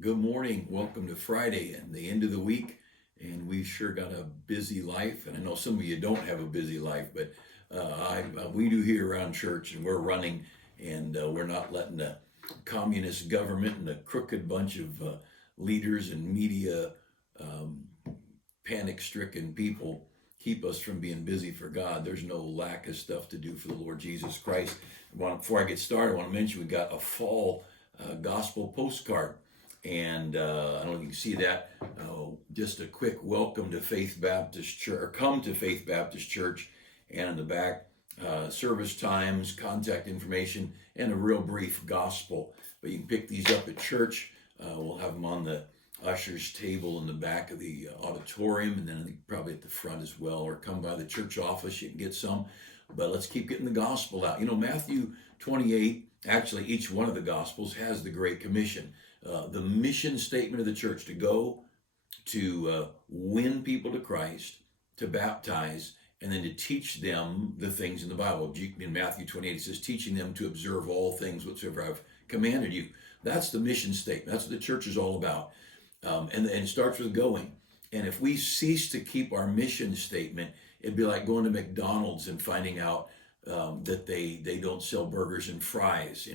Good morning. Welcome to Friday and the end of the week. And we've sure got a busy life. And I know some of you don't have a busy life, but we do here around church, and we're running, and we're not letting the communist government and the crooked bunch of leaders and media um, panic stricken people keep us from being busy for God. There's no lack of stuff to do for the Lord Jesus Christ. Before I get started, I want to mention we got a fall gospel postcard. And I don't know if you can see that. Just a quick welcome to Faith Baptist Church, or come to Faith Baptist Church. And in the back, service times, contact information, and a real brief gospel. But you can pick these up at church. We'll have them on the usher's table in the back of the auditorium, and then I think probably at the front as well, or come by the church office, you can get some. But let's keep getting the gospel out. You know, Matthew 28, actually each one of the gospels has the Great Commission. The mission statement of the church to go, to win people to Christ, to baptize, and then to teach them the things in the Bible. In Matthew 28, it says, teaching them to observe all things whatsoever I've commanded you. That's the mission statement. That's what the church is all about. And it starts with going. And if we cease to keep our mission statement, it'd be like going to McDonald's and finding out that they don't sell burgers and fries,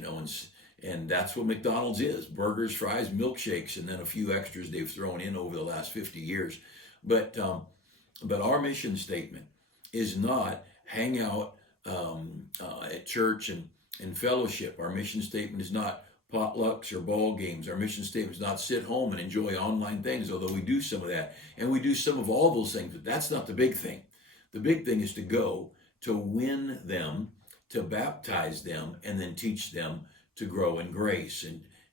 and that's what McDonald's is: burgers, fries, milkshakes, and then a few extras they've thrown in over the last 50 years. But our mission statement is not hang out at church and fellowship. Our mission statement is not potlucks or ball games. Our mission statement is not sit home and enjoy online things, although we do some of that. And we do some of all those things, but that's not the big thing. The big thing is to go, to win them, to baptize them, and then teach them to grow in grace.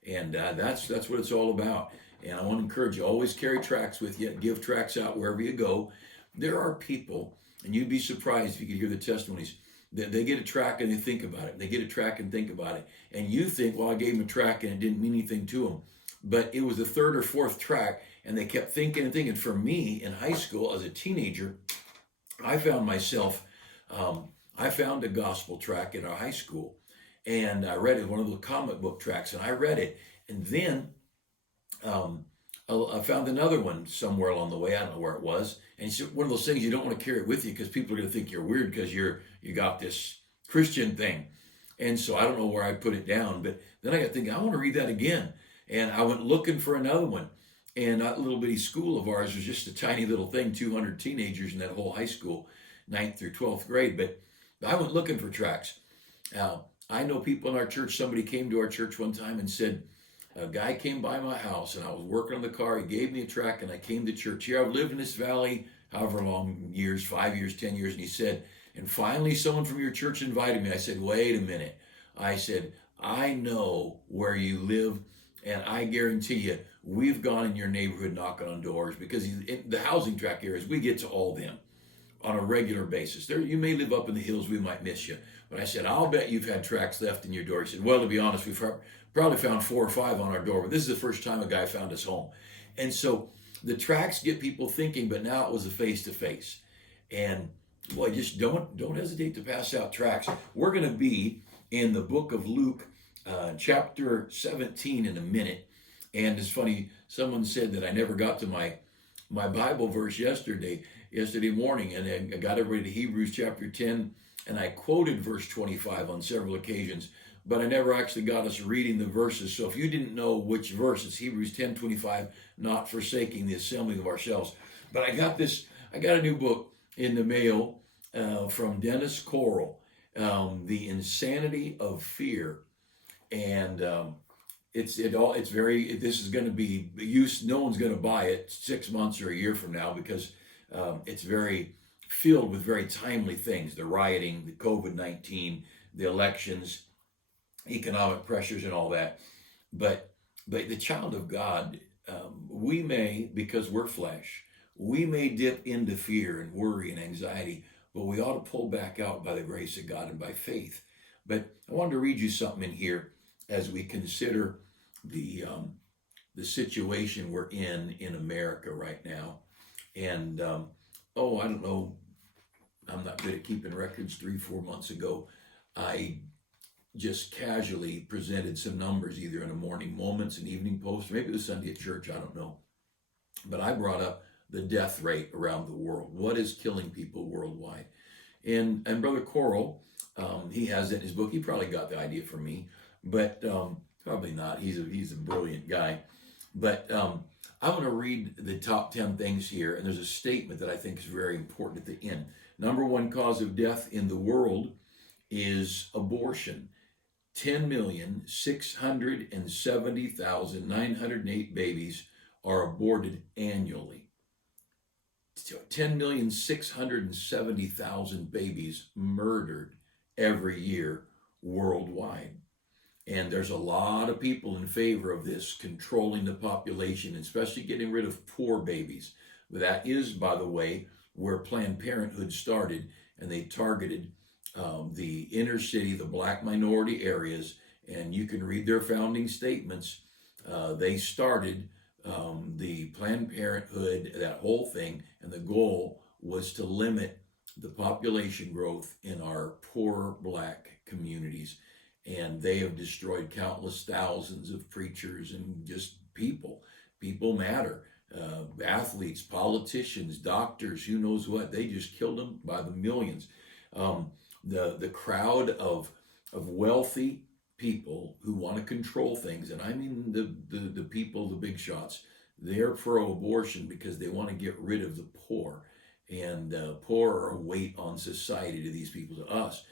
And that's what it's all about. And I want to encourage you, always carry tracts with you. Give tracts out wherever you go. There are people, and you'd be surprised if you could hear the testimonies, they get a tract and they think about it. They get a tract and think about it. And you think, well, I gave them a tract and it didn't mean anything to them. But it was the third or fourth tract, and they kept thinking and thinking. For me, in high school, as a teenager, I found myself, I found a gospel tract in our high school. And I read it, one of the comic book tracts, and I read it. And then I found another one somewhere along the way. I don't know where it was. And it's one of those things you don't want to carry it with you because people are going to think you're weird because you got this Christian thing. And so I don't know where I put it down. But then I got thinking, I want to read that again. And I went looking for another one. And that little bitty school of ours was just a tiny little thing, 200 teenagers in that whole high school, 9th through 12th grade. But I went looking for tracts. Now, I know people in our church, somebody came to our church one time and said, a guy came by my house and I was working on the car. He gave me a tract and I came to church. Here, I've lived in this valley however long years, 5 years, 10 years. And he said, and finally someone from your church invited me. I said, wait a minute. I said, I know where you live, and I guarantee you, we've gone in your neighborhood knocking on doors, because in the housing tract areas, we get to all them on a regular basis. There, you may live up in the hills, we might miss you. But I said, I'll bet you've had tracts left in your door. He said, well, to be honest, we've probably found 4 or 5 on our door, but this is the first time a guy found us home. And so the tracts get people thinking, but now it was a face-to-face. And boy, just don't hesitate to pass out tracts. We're going to be in the book of Luke, chapter 17 in a minute. And it's funny, someone said that I never got to my Bible verse yesterday morning, and I got everybody to Hebrews chapter 10, and I quoted verse 25 on several occasions, but I never actually got us reading the verses. So if you didn't know which verse, it's Hebrews 10:25, not forsaking the assembling of ourselves. But I got a new book in the mail from Dennis Corll, The Insanity of Fear. And this is going to be used. No one's going to buy it 6 months or a year from now, because it's very filled with very timely things: the rioting, the COVID-19, the elections, economic pressures, and all that. But the child of God, we may, because we're flesh, we may dip into fear and worry and anxiety, but we ought to pull back out by the grace of God and by faith. But I wanted to read you something in here as we consider the situation we're in America right now. And I don't know, I'm not good at keeping records. 3-4 months ago, I just casually presented some numbers either in a Morning Moments, an Evening Post, or maybe it was Sunday at church, I don't know. But I brought up the death rate around the world. What is killing people worldwide? And Brother Coral, he has it in his book. He probably got the idea from me, but probably not. He's a brilliant guy. But I want to read the top 10 things here, and there's a statement that I think is very important at the end. Number one cause of death in the world is abortion. 10,670,908 babies are aborted annually. 10,670,000 babies murdered every year worldwide. And there's a lot of people in favor of this, controlling the population, especially getting rid of poor babies. But that is, by the way, where Planned Parenthood started, and they targeted the inner city, the black minority areas, and you can read their founding statements. They started the Planned Parenthood, that whole thing, and the goal was to limit the population growth in our poor black communities. And they have destroyed countless thousands of preachers and just people. People matter. Athletes, politicians, doctors, who knows what. They just killed them by the millions. The crowd of wealthy people who want to control things, and I mean the people, the big shots, they're pro-abortion because they want to get rid of the poor. And poor are a weight on society to these people, to us.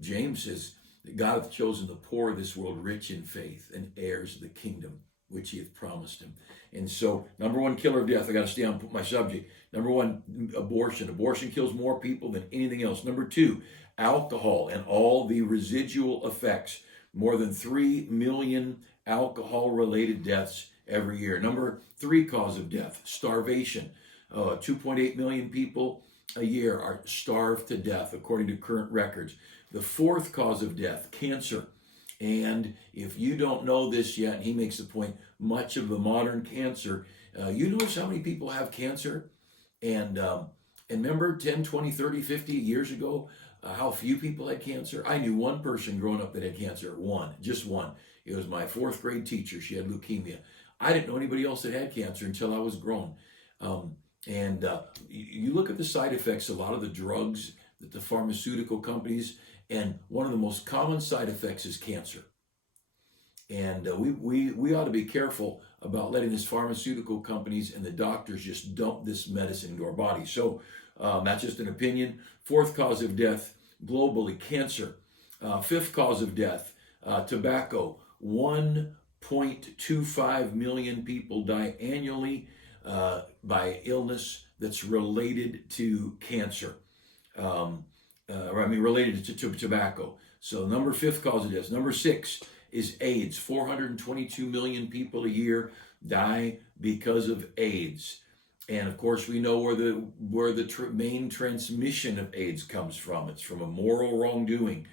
James says, God hath chosen the poor of this world rich in faith and heirs of the kingdom which he hath promised him. And so, number one killer of death, I got to stay on my subject. Number one, abortion. Abortion kills more people than anything else. Number two, alcohol and all the residual effects. More than 3 million alcohol-related deaths every year. Number three cause of death, starvation. 2.8 million people a year are starved to death, according to current records. The fourth cause of death, cancer. And if you don't know this yet, and he makes the point, much of the modern cancer, you notice how many people have cancer? And remember 10, 20, 30, 50 years ago, how few people had cancer? I knew one person growing up that had cancer, just one. It was my fourth grade teacher. She had leukemia. I didn't know anybody else that had cancer until I was grown. You look at the side effects, a lot of the drugs that the pharmaceutical companies, and one of the most common side effects is cancer. And we ought to be careful about letting these pharmaceutical companies and the doctors just dump this medicine into our body. So that's just an opinion. Fourth cause of death globally, cancer. Fifth cause of death, tobacco. 1.25 million people die annually by illness that's related to cancer. Related to tobacco. So fifth cause of death. Number six is AIDS. 422 million people a year die because of AIDS. And of course, we know where the main transmission of AIDS comes from. It's from a moral wrongdoing.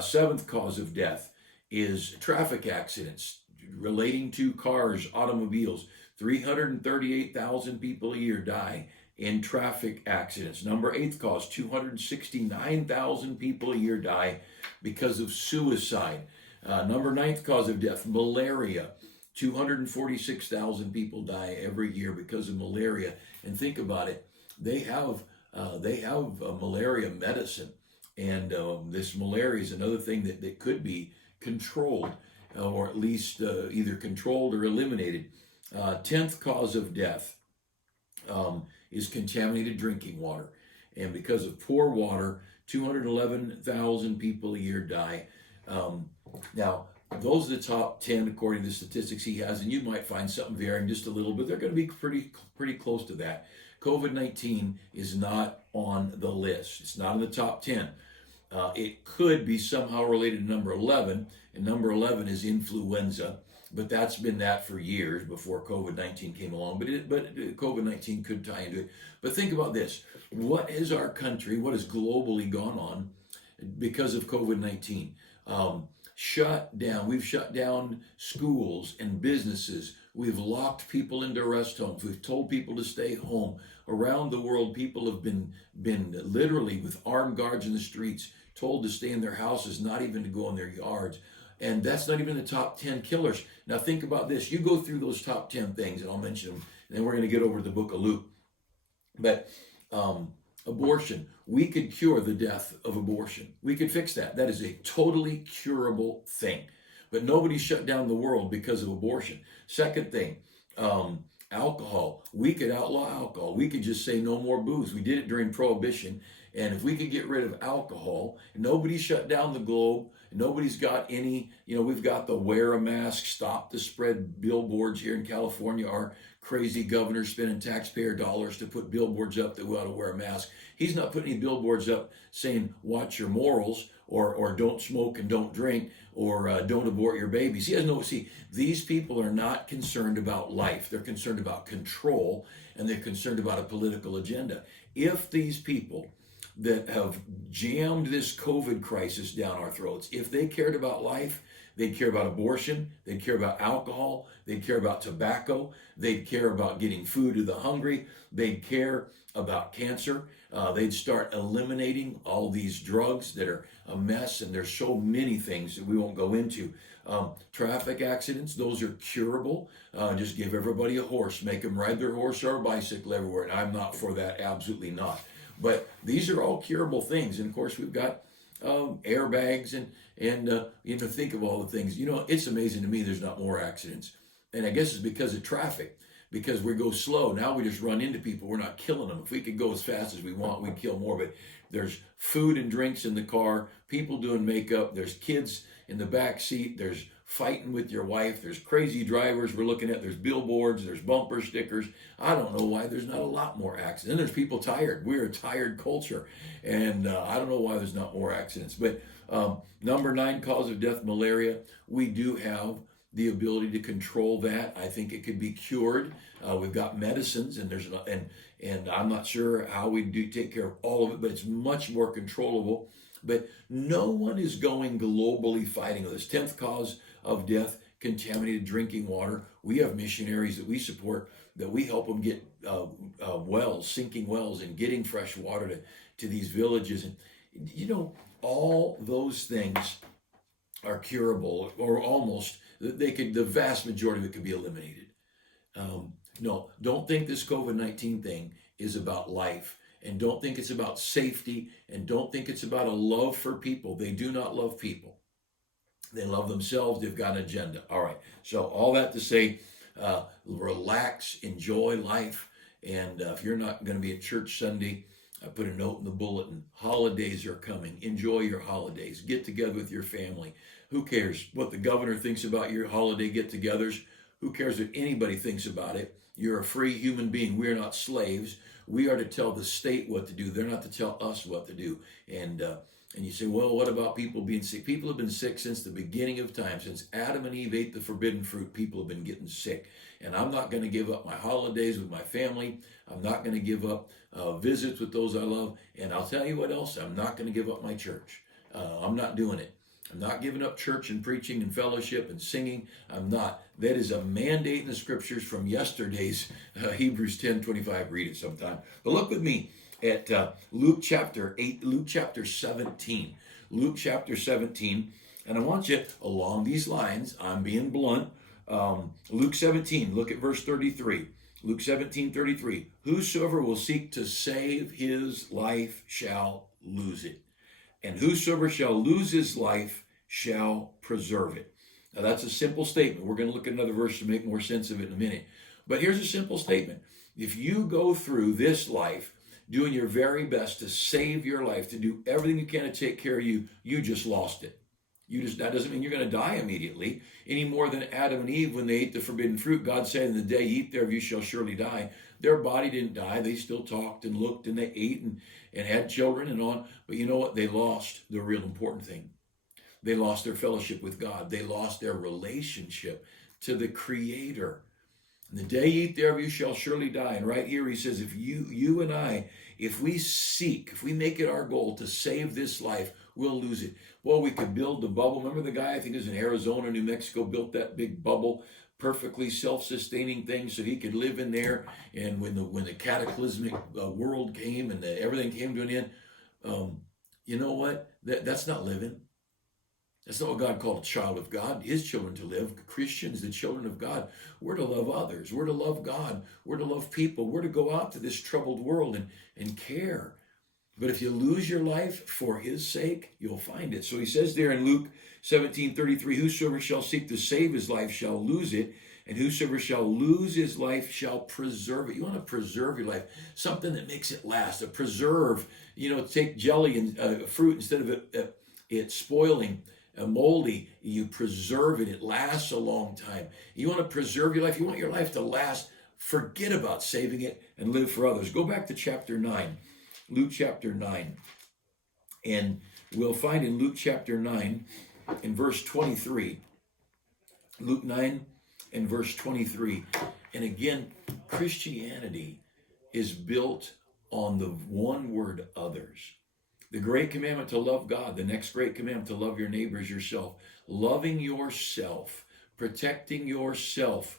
Seventh cause of death is traffic accidents relating to cars, automobiles. 338,000 people a year die in traffic accidents. Number eighth cause, 269,000 people a year die because of suicide. Number ninth cause of death, malaria. 246,000 people die every year because of malaria. And think about it, they have malaria medicine, and this malaria is another thing that could be controlled, or at least either controlled or eliminated. 10th cause of death is contaminated drinking water. And because of poor water, 211,000 people a year die. Now, those are the top 10 according to the statistics he has, and you might find something varying just a little bit. They're going to be pretty close to that. COVID-19 is not on the list. It's not in the top 10. It could be somehow related to number 11, and number 11 is influenza. But that's been that for years before COVID-19 came along. But COVID-19 could tie into it. But think about this. What is our country, what has globally gone on because of COVID-19? Shut down. We've shut down schools and businesses We've locked people into rest homes. We've told people to stay home. Around the world, people have been literally with armed guards in the streets, told to stay in their houses, not even to go in their yards. And that's not even the top 10 killers. Now think about this. You go through those top 10 things, and I'll mention them, and then we're going to get over to the book of Luke. But abortion, we could cure the death of abortion. We could fix that. That is a totally curable thing. But nobody shut down the world because of abortion. Second thing, alcohol. We could outlaw alcohol. We could just say no more booze. We did it during Prohibition. And if we could get rid of alcohol, nobody shut down the globe. Nobody's got any, we've got the wear a mask, stop the spread billboards here in California. Our crazy governor spending taxpayer dollars to put billboards up that we ought to wear a mask. He's not putting any billboards up saying watch your morals or don't smoke and don't drink or don't abort your babies. He has no, see, these people are not concerned about life. They're concerned about control, and they're concerned about a political agenda. If these people that have jammed this COVID crisis down our throats, if they cared about life, they'd care about abortion, they'd care about alcohol, they'd care about tobacco, they'd care about getting food to the hungry, they'd care about cancer, they'd start eliminating all these drugs that are a mess, and there's so many things that we won't go into. Traffic accidents, those are curable. Just give everybody a horse, make them ride their horse or a bicycle everywhere, and I'm not for that, absolutely not. But these are all curable things, and of course we've got airbags and think of all the things. It's amazing to me there's not more accidents, and I guess it's because of traffic. Because we go slow, now we just run into people. We're not killing them. If we could go as fast as we want, we'd kill more. But there's food and drinks in the car, people doing makeup, there's kids in the back seat, there's fighting with your wife, there's crazy drivers we're looking at, there's billboards, there's bumper stickers. I don't know why there's not a lot more accidents. And there's people tired. We're a tired culture. And I don't know why there's not more accidents. But number 9 cause of death, malaria. We do have the ability to control that. I think it could be cured. We've got medicines, and I'm not sure how we do take care of all of it, but it's much more controllable. But no one is going globally fighting this. 10th cause of death, contaminated drinking water. We have missionaries that we support, that we help them get wells, sinking wells, and getting fresh water to these villages. And all those things are curable, or almost. The vast majority of it could be eliminated. No, don't think this COVID-19 thing is about life, and don't think it's about safety, and don't think it's about a love for people. They do not love people. They love themselves. They've got an agenda. All right. So all that to say, relax, enjoy life. And if you're not going to be at church Sunday, I put a note in the bulletin. Holidays are coming. Enjoy your holidays. Get together with your family. Who cares what the governor thinks about your holiday get-togethers? Who cares what anybody thinks about it? You're a free human being. We are not slaves. We are to tell the state what to do. They're not to tell us what to do. And you say, well, what about people being sick? People have been sick since the beginning of time. Since Adam and Eve ate the forbidden fruit, people have been getting sick. And I'm not going to give up my holidays with my family. I'm not going to give up visits with those I love. And I'll tell you what else. I'm not going to give up my church. I'm not doing it. I'm not giving up church and preaching and fellowship and singing. I'm not. That is a mandate in the scriptures from yesterday's Hebrews 10:25. Read it sometime. But look with me at Luke chapter 8, Luke chapter 17. Luke chapter 17. And I want you, along these lines, I'm being blunt. Luke 17, look at verse 33. Luke 17:33. Whosoever will seek to save his life shall lose it. And whosoever shall lose his life shall preserve it. Now that's a simple statement. We're going to look at another verse to make more sense of it in a minute. But here's a simple statement. If you go through this life doing your very best to save your life, to do everything you can to take care of you, you just lost it. That doesn't mean you're going to die immediately, any more than Adam and Eve when they ate the forbidden fruit. God said, in the day you eat thereof, you shall surely die. Their body didn't die. They still talked and looked and they ate and had children and on. But you know what? They lost the real important thing. They lost their fellowship with God. They lost their relationship to the Creator. In the day you eat thereof, you shall surely die. And right here he says, if you and I, if we make it our goal to save this life, we'll lose it. Well, we could build the bubble. Remember the guy, I think it was in Arizona, New Mexico, built that big bubble, perfectly self-sustaining thing so he could live in there. And when the cataclysmic world came and everything came to an end, you know what? That's not living. That's not what God called a child of God, his children to live. Christians, the children of God, we're to love others. We're to love God. We're to love people. We're to go out to this troubled world and care. But if you lose your life for his sake, you'll find it. So he says there in Luke 17:33, whosoever shall seek to save his life shall lose it, and whosoever shall lose his life shall preserve it. You want to preserve your life, something that makes it last. A preserve, take jelly and fruit instead of it spoiling, moldy. You preserve it. It lasts a long time. You want to preserve your life. You want your life to last. Forget about saving it and live for others. Go back to chapter 9. Luke chapter 9. And we'll find in Luke chapter 9, in verse 23. Luke 9 and verse 23. And again, Christianity is built on the one word, others. The great commandment to love God. The next great commandment to love your neighbor as yourself. Loving yourself. Protecting yourself.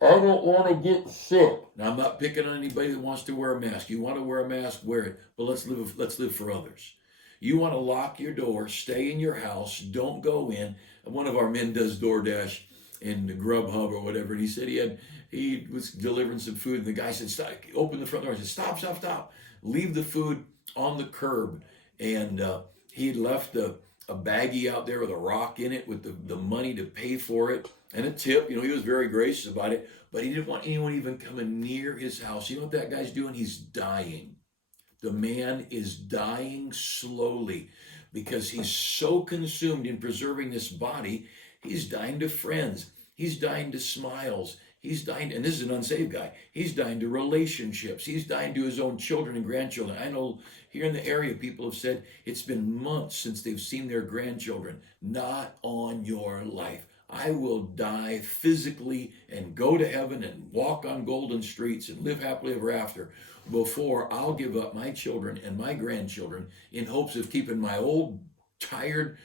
I don't want to get sick. Now, I'm not picking on anybody that wants to wear a mask. You want to wear a mask, wear it. But let's live for others. You want to lock your door, stay in your house, don't go in. One of our men does DoorDash and Grubhub or whatever, and he said he was delivering some food, and the guy said, "Stop!" Open the front door. He said, "Stop! Leave the food on the curb." And he had left a baggie out there with a rock in it with the money to pay for it and a tip. He was very gracious about it, but he didn't want anyone even coming near his house. You know what that guy's doing? He's dying. The man is dying slowly because he's so consumed in preserving this body. He's dying to friends. He's dying to smiles. He's dying, and this is an unsaved guy. He's dying to relationships. He's dying to his own children and grandchildren. I know here in the area, people have said it's been months since they've seen their grandchildren. Not on your life. I will die physically and go to heaven and walk on golden streets and live happily ever after before I'll give up my children and my grandchildren in hopes of keeping my old tired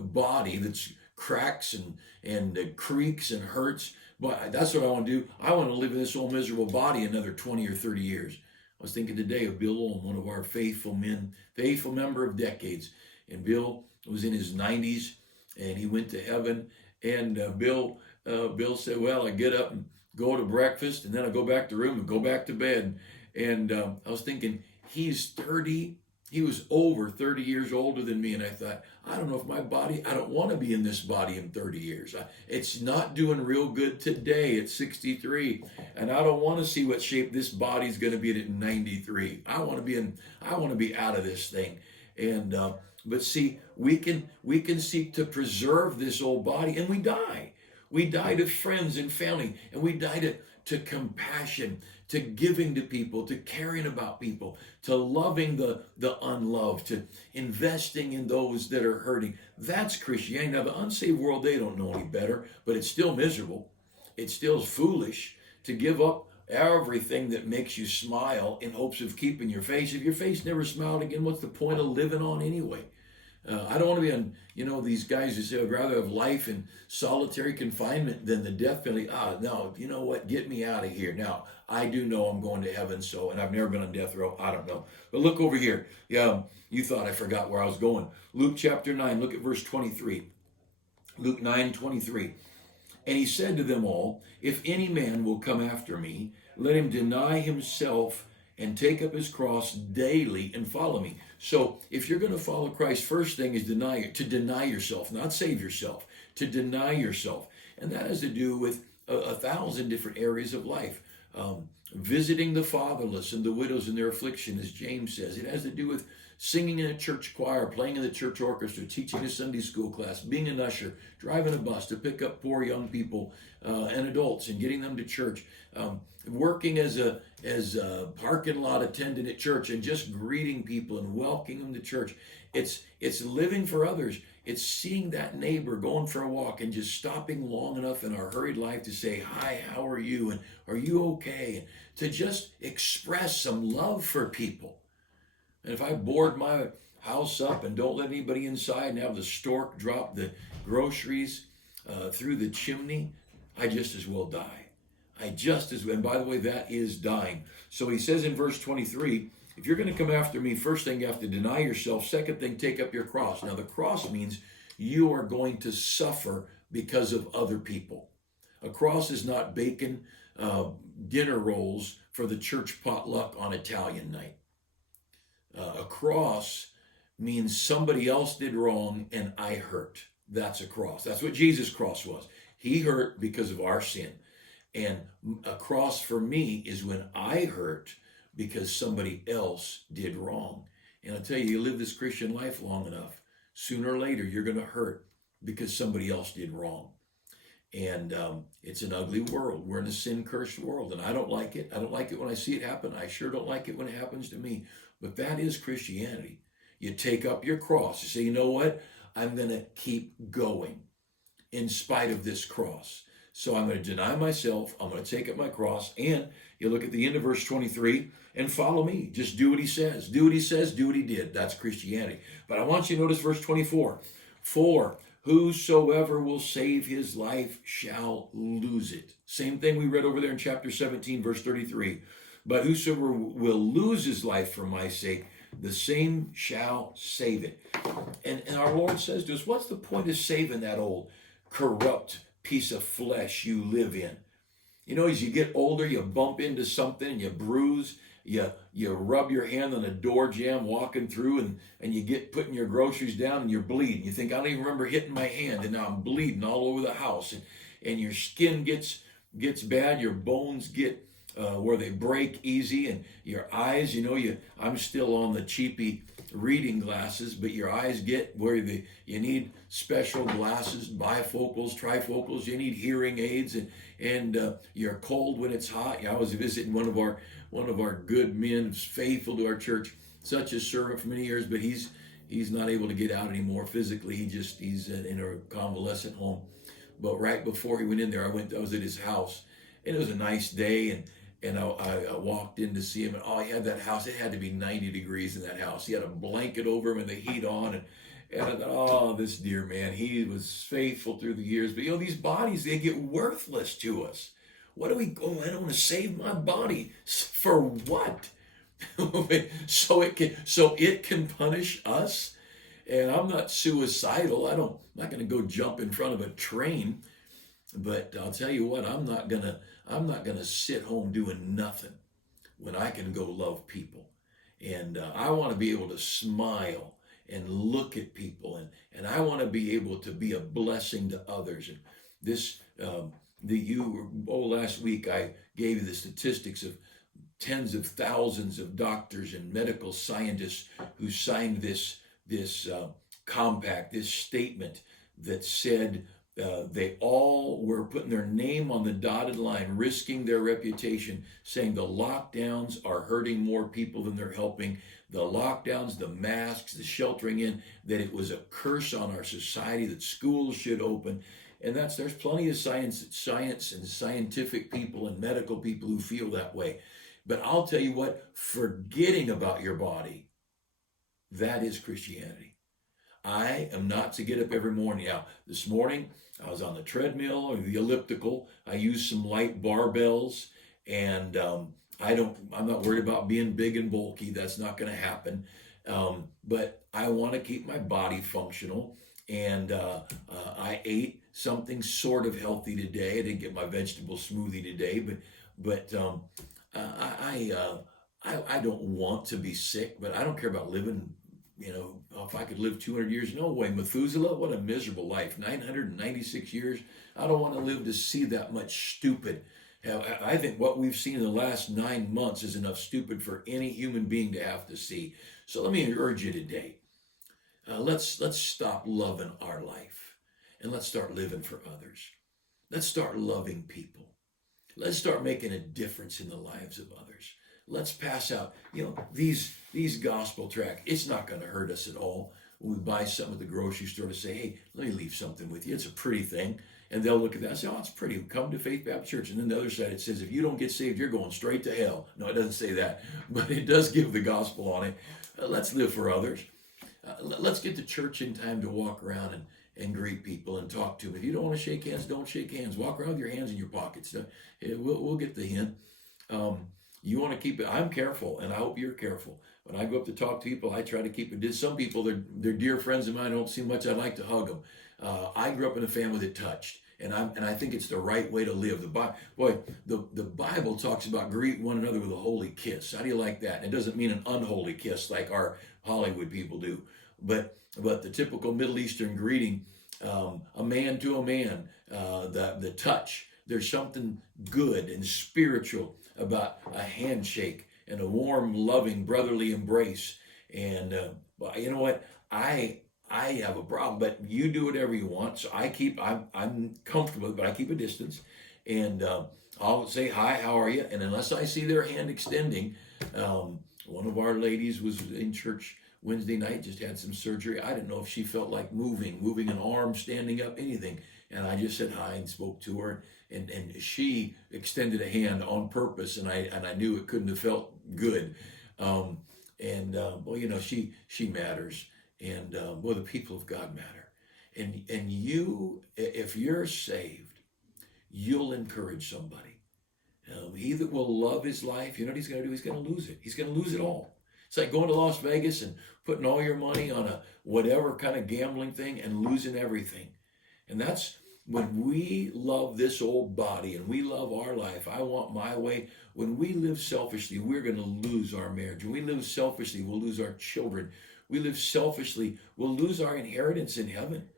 body that's cracks and creaks and hurts. But that's what I want to do. I want to live in this old miserable body another 20 or 30 years. I was thinking today of Bill Ohm, one of our faithful member of decades. And Bill was in his 90s, and he went to heaven. And Bill said, well, I get up and go to breakfast, and then I go back to the room and go back to bed. And I was thinking, he's 30. He was over 30 years older than me. And I thought, I don't know if my body, I don't want to be in this body in 30 years. It's not doing real good today at 63. And I don't want to see what shape this body's going to be at 93. I want to be out of this thing. And, but see, we can seek to preserve this old body, and we die. We die to friends and family, and we die to compassion, to giving to people, to caring about people, to loving the unloved, to investing in those that are hurting. That's Christianity. Now, the unsaved world, they don't know any better, but it's still miserable. It's still foolish to give up everything that makes you smile in hopes of keeping your face. If your face never smiled again, what's the point of living on anyway? I don't want to be on, these guys who say I'd rather have life in solitary confinement than the death penalty. No, you know what? Get me out of here. Now, I do know I'm going to heaven, and I've never been on death row. I don't know. But look over here. Yeah, you thought I forgot where I was going. Luke chapter 9, look at verse 23. Luke 9:23. And he said to them all, if any man will come after me, let him deny himself and take up his cross daily and follow me. So if you're going to follow Christ, first thing is to deny yourself, not save yourself, to deny yourself. And that has to do with a thousand different areas of life. Visiting the fatherless and the widows in their affliction, as James says. It has to do with singing in a church choir, playing in the church orchestra, teaching a Sunday school class, being an usher, driving a bus to pick up poor young people and adults and getting them to church, working as a parking lot attendant at church and just greeting people and welcoming them to church. It's living for others. It's seeing that neighbor going for a walk and just stopping long enough in our hurried life to say, hi, how are you? And are you okay? And to just express some love for people. And if I board my house up and don't let anybody inside and have the stork drop the groceries through the chimney, I just as well die. And by the way, that is dying. So he says in verse 23, if you're going to come after me, first thing you have to deny yourself. Second thing, take up your cross. Now the cross means you are going to suffer because of other people. A cross is not bacon dinner rolls for the church potluck on Italian night. A cross means somebody else did wrong and I hurt. That's a cross. That's what Jesus' cross was. He hurt because of our sin. And a cross for me is when I hurt because somebody else did wrong. And I tell you, you live this Christian life long enough, sooner or later you're going to hurt because somebody else did wrong. And it's an ugly world. We're in a sin-cursed world, and I don't like it. I don't like it when I see it happen. I sure don't like it when it happens to me. But that is Christianity. You take up your cross. You say, you know what? I'm going to keep going in spite of this cross. So I'm going to deny myself. I'm going to take up my cross. And you look at the end of verse 23 and follow me. Just do what he says. Do what he says. Do what he did. That's Christianity. But I want you to notice verse 24. For whosoever will save his life shall lose it. Same thing we read over there in chapter 17, verse 33. But whosoever will lose his life for my sake, the same shall save it. And our Lord says to us, what's the point of saving that old corrupt piece of flesh you live in? You know, as you get older, you bump into something, you bruise, you rub your hand on a door jamb walking through, and you get putting your groceries down and you're bleeding. You think, I don't even remember hitting my hand, and now I'm bleeding all over the house. And your skin gets bad, your bones get where they break easy, and your eyes, I'm still on the cheapy reading glasses, but your eyes get where you need special glasses, bifocals, trifocals, you need hearing aids, and you're cold when it's hot. I was visiting one of our good men, faithful to our church, such a servant for many years, but he's not able to get out anymore physically. He's in a convalescent home. But right before he went in there, I was at his house, and it was a nice day, and I walked in to see him, and he had that house. It had to be 90 degrees in that house. He had a blanket over him and the heat on, and I thought, this dear man, he was faithful through the years. But these bodies, they get worthless to us. What do we go? I don't want to save my body for what? so it can punish us. And I'm not suicidal. I'm not going to go jump in front of a train. But I'll tell you what, I'm not gonna sit home doing nothing when I can go love people. And I want to be able to smile and look at people, and I want to be able to be a blessing to others. And this, last week I gave you the statistics of tens of thousands of doctors and medical scientists who signed this compact, this statement that said they all were putting their name on the dotted line, risking their reputation, saying the lockdowns are hurting more people than they're helping. The lockdowns, the masks, the sheltering in, that it was a curse on our society, that schools should open. And there's plenty of science and scientific people and medical people who feel that way. But I'll tell you what, forgetting about your body, that is Christianity. I am not to get up every morning. Now, this morning, I was on the treadmill or the elliptical. I used some light barbells, and I'm not worried about being big and bulky. That's not going to happen. But I want to keep my body functional, and I ate something sort of healthy today. I didn't get my vegetable smoothie today, but I don't want to be sick, but I don't care about living. If I could live 200 years, no way. Methuselah, what a miserable life. 996 years. I don't want to live to see that much stupid. I think what we've seen in the last 9 months is enough stupid for any human being to have to see. So let me urge you today. Let's stop loving our life, and let's start living for others. Let's start loving people. Let's start making a difference in the lives of others. Let's pass out, these gospel tracts. It's not going to hurt us at all when we buy something at the grocery store to say, hey, let me leave something with you. It's a pretty thing. And they'll look at that and say, it's pretty. Come to Faith Baptist Church. And then the other side, it says, if you don't get saved, you're going straight to hell. No, it doesn't say that, but it does give the gospel on it. Let's live for others. Let's get to church in time to walk around and greet people and talk to them. If you don't want to shake hands, don't shake hands. Walk around with your hands in your pockets. We'll get the hint. You want to keep it. I'm careful, and I hope you're careful. When I go up to talk to people, I try to keep it. Some people, they're dear friends of mine. I don't see much. I'd like to hug them. I grew up in a family that touched, and I think it's the right way to live. The Bible talks about greet one another with a holy kiss. How do you like that? It doesn't mean an unholy kiss like our Hollywood people do, but the typical Middle Eastern greeting, a man to a man, the touch. There's something good and spiritual about a handshake and a warm, loving, brotherly embrace. And you know what? I have a problem, but you do whatever you want. So I'm comfortable, but I keep a distance. And I'll say, hi, how are you? And unless I see their hand extending, one of our ladies was in church Wednesday night, just had some surgery. I didn't know if she felt like moving an arm, standing up, anything. And I just said hi and spoke to her. And she extended a hand on purpose, and I knew it couldn't have felt good. Well, you know, she matters. And well, the people of God matter. And you, if you're saved, you'll encourage somebody. He that will love his life, you know what he's going to do? He's going to lose it. He's going to lose it all. It's like going to Las Vegas and putting all your money on a whatever kind of gambling thing and losing everything. And that's when we love this old body and we love our life. I want my way. When we live selfishly, we're going to lose our marriage. When we live selfishly, we'll lose our children. We live selfishly, we'll lose our inheritance in heaven.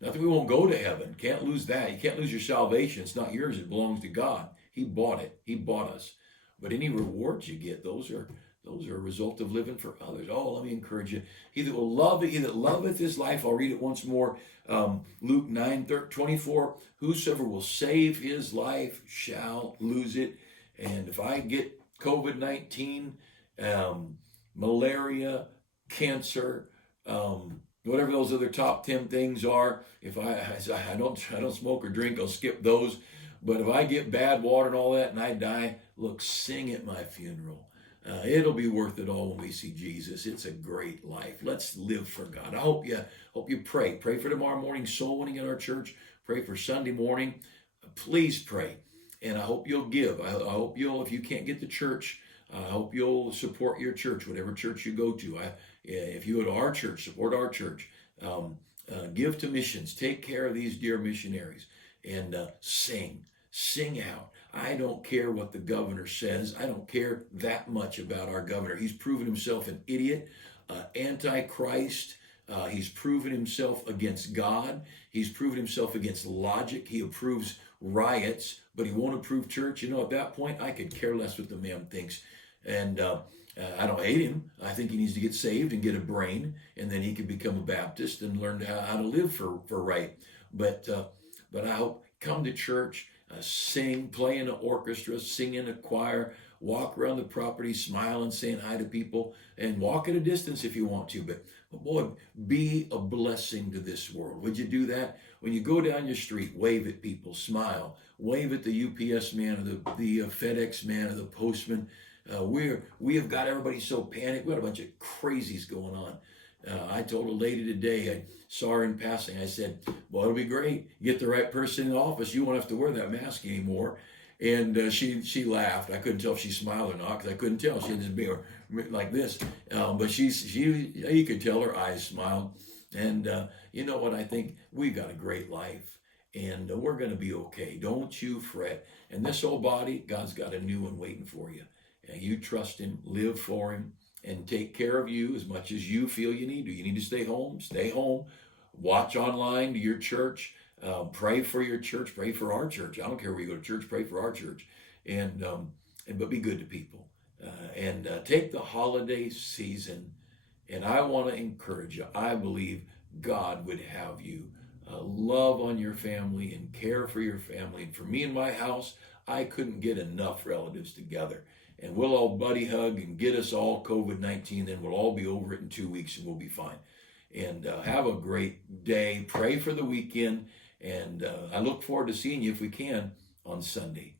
Not that we won't go to heaven. Can't lose that. You can't lose your salvation. It's not yours. It belongs to God. He bought it. He bought us. But any rewards you get, those are a result of living for others. Oh, let me encourage you. He that will love it, he that loveth his life. I'll read it once more. Luke 9:24. Whosoever will save his life shall lose it. And if I get COVID-19, malaria, cancer, whatever those other top 10 things are, if I don't smoke or drink, I'll skip those. But if I get bad water and all that and I die, look, sing at my funeral. It'll be worth it all when we see Jesus. It's a great life. Let's live for God. I hope you pray. Pray for tomorrow morning soul winning at our church. Pray for Sunday morning. Please pray. And I hope you'll give. I hope you'll, if you can't get to church, I hope you'll support your church, whatever church you go to. If you go to our church, support our church. Give to missions. Take care of these dear missionaries. And sing out. I don't care what the governor says. I don't care that much about our governor. He's proven himself an idiot, antichrist. He's proven himself against God. He's proven himself against logic. He approves riots, but he won't approve church. You know, at that point, I could care less what the man thinks. And I don't hate him. I think he needs to get saved and get a brain, and then he can become a Baptist and learn how to live for right. But I hope, come to church, sing, play in an orchestra, sing in a choir, walk around the property, smiling, saying hi to people, and walk at a distance if you want to. But boy, be a blessing to this world. Would you do that? When you go down your street, wave at people, smile, wave at the UPS man or the FedEx man or the postman. We have got everybody so panicked. We got a bunch of crazies going on. I told a lady today, I saw her in passing, I said, well, it'll be great. Get the right person in the office. You won't have to wear that mask anymore. And she laughed. I couldn't tell if she smiled or not because I couldn't tell. She had this big like this. But you could tell her eyes smiled. And you know what? I think we've got a great life. And we're going to be okay. Don't you fret. And this old body, God's got a new one waiting for you. You trust him, live for him, and take care of you as much as you feel you need to. You need to stay home. Stay home. Watch online to your church. Pray for your church. Pray for our church. I don't care where you go to church. Pray for our church. But be good to people. Take the holiday season. And I want to encourage you. I believe God would have you love on your family and care for your family. And for me and my house, I couldn't get enough relatives together. And we'll all buddy hug and get us all COVID-19. Then we'll all be over it in 2 weeks and we'll be fine. And have a great day. Pray for the weekend. And I look forward to seeing you, if we can, on Sunday.